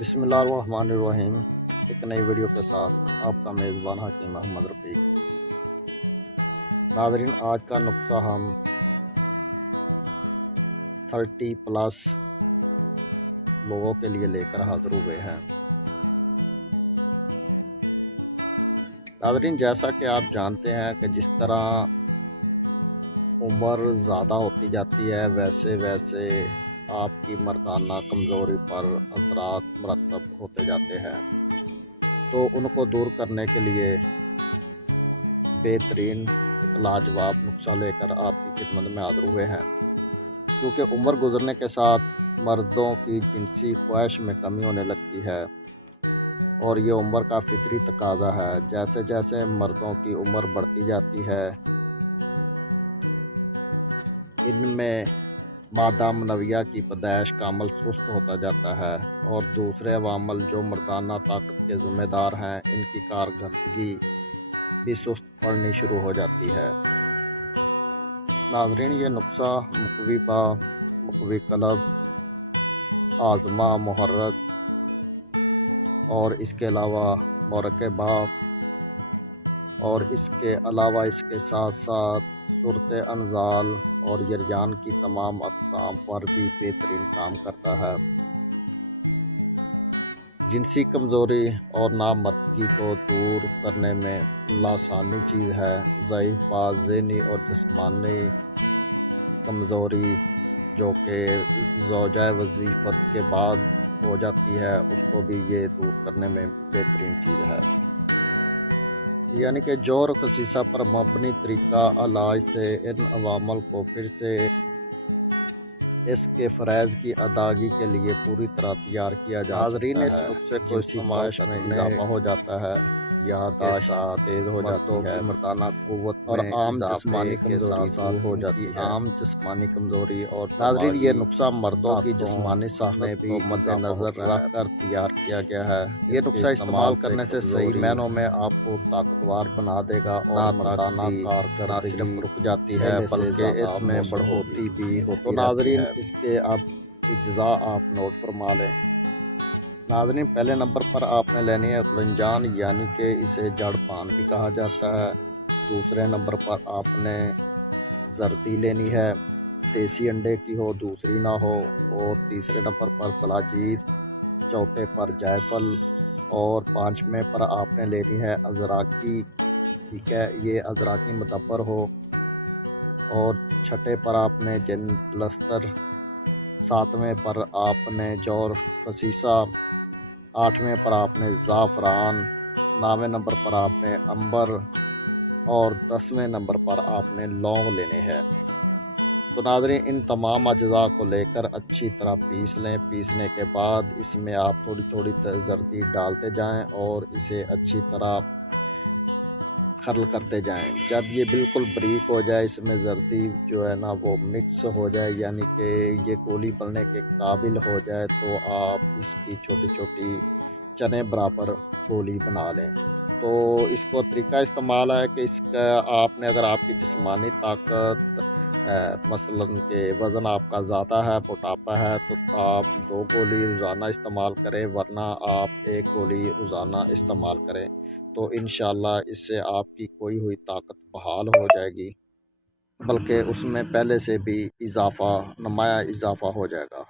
بسم اللہ الرحمن الرحیم۔ ایک نئی ویڈیو کے ساتھ آپ کا میزبان حکیم محمد رفیق۔ ناظرین، آج کا نقصہ ہم 30+ لوگوں کے لیے لے کر حاضر ہوئے ہیں۔ ناظرین، جیسا کہ آپ جانتے ہیں کہ جس طرح عمر زیادہ ہوتی جاتی ہے ویسے ویسے آپ کی مردانہ کمزوری پر اثرات مرتب ہوتے جاتے ہیں، تو ان کو دور کرنے کے لیے بہترین ایک لاجواب نسخہ لے کر آپ کی خدمت میں حاضر ہوئے ہیں۔ کیونکہ عمر گزرنے کے ساتھ مردوں کی جنسی خواہش میں کمی ہونے لگتی ہے، اور یہ عمر کا فطری تقاضا ہے۔ جیسے جیسے مردوں کی عمر بڑھتی جاتی ہے، ان میں مادہ منویہ کی پیدائش کا عمل سست ہوتا جاتا ہے، اور دوسرے عوامل جو مردانہ طاقت کے ذمہ دار ہیں ان کی کارکردگی بھی سست پڑنی شروع ہو جاتی ہے۔ ناظرین، یہ نسخہ مقوی با، مقوی قلب، آزما محرک اور اس کے علاوہ محرک با، اور اس کے علاوہ اس کے ساتھ ساتھ صورت انزال اور یریان کی تمام اقسام پر بھی بہترین کام کرتا ہے۔ جنسی کمزوری اور نامردگی کو دور کرنے میں لاسانی چیز ہے۔ ضعیف باز ذہنی اور جسمانی کمزوری جو کہ زوجہ وظیفت کے بعد ہو جاتی ہے، اس کو بھی یہ دور کرنے میں بہترین چیز ہے۔ یعنی کہ جور و خسیسہ پر مبنی طریقہ علاج سے ان عوامل کو پھر سے اس کے فرائض کی ادائیگی کے لیے پوری طرح تیار کیا جا سکتا ہے۔ اس نسخے کو استعمال میں اضافہ ہو جاتا ہے، یادداشت تیز ہو جاتی ہے، مردانہ قوت اور عام جسمانی کمزوری دور ہو جاتی ہے۔ عام جسمانی کمزوری اور ناظرین، یہ نسخہ مردوں کی جسمانی صحت کو مد نظر رکھ کر تیار کیا گیا ہے۔ یہ نسخہ استعمال کرنے سے صحیح معنوں میں آپ کو طاقتور بنا دے گا، اور مردانہ کارکردگی نہ صرف رک جاتی ہے بلکہ اس میں بڑھوتری بھی ہوتی رہتی ہے۔ اس کے اب اجزاء آپ نوٹ فرما لیں۔ ناظرین، پہلے نمبر پر آپ نے لینی ہے خلنجان، یعنی کہ اسے جڑ پان بھی کہا جاتا ہے۔ دوسرے نمبر پر آپ نے زردی لینی ہے، دیسی انڈے کی ہو، دوسری نہ ہو۔ اور تیسرے نمبر پر سلاجید، چوتھے پر جائفل، اور پانچویں پر آپ نے لینی ہے ازراکی، ٹھیک ہے، یہ ازراکی مدبر ہو۔ اور چھٹے پر آپ نے جن پلستر، ساتویں پر آپ نے جور خسیسہ، آٹھویں پر آپ نے زعفران، نویں نمبر پر آپ نے عنبر، اور 10ویں نمبر پر آپ نے لونگ لینے ہیں۔ تو ناظرین، ان تمام اجزاء کو لے کر اچھی طرح پیس لیں۔ پیسنے کے بعد اس میں آپ تھوڑی تھوڑی زردی ڈالتے جائیں اور اسے اچھی طرح خرل کرتے جائیں۔ جب یہ بالکل بریک ہو جائے، اس میں زردی جو ہے نا وہ مکس ہو جائے، یعنی کہ یہ گولی بننے کے قابل ہو جائے، تو آپ اس کی چھوٹی چھوٹی چنے برابر گولی بنا لیں۔ تو اس کو طریقہ استعمال ہے کہ اس کا آپ نے، اگر آپ کی جسمانی طاقت مثلاً کہ وزن آپ کا زیادہ ہے، موٹاپا ہے، تو آپ 2 گولی روزانہ استعمال کریں، ورنہ آپ 1 گولی روزانہ استعمال کریں، تو انشاءاللہ اس سے آپ کی کھوئی ہوئی طاقت بحال ہو جائے گی، بلکہ اس میں پہلے سے بھی نمایاں اضافہ ہو جائے گا۔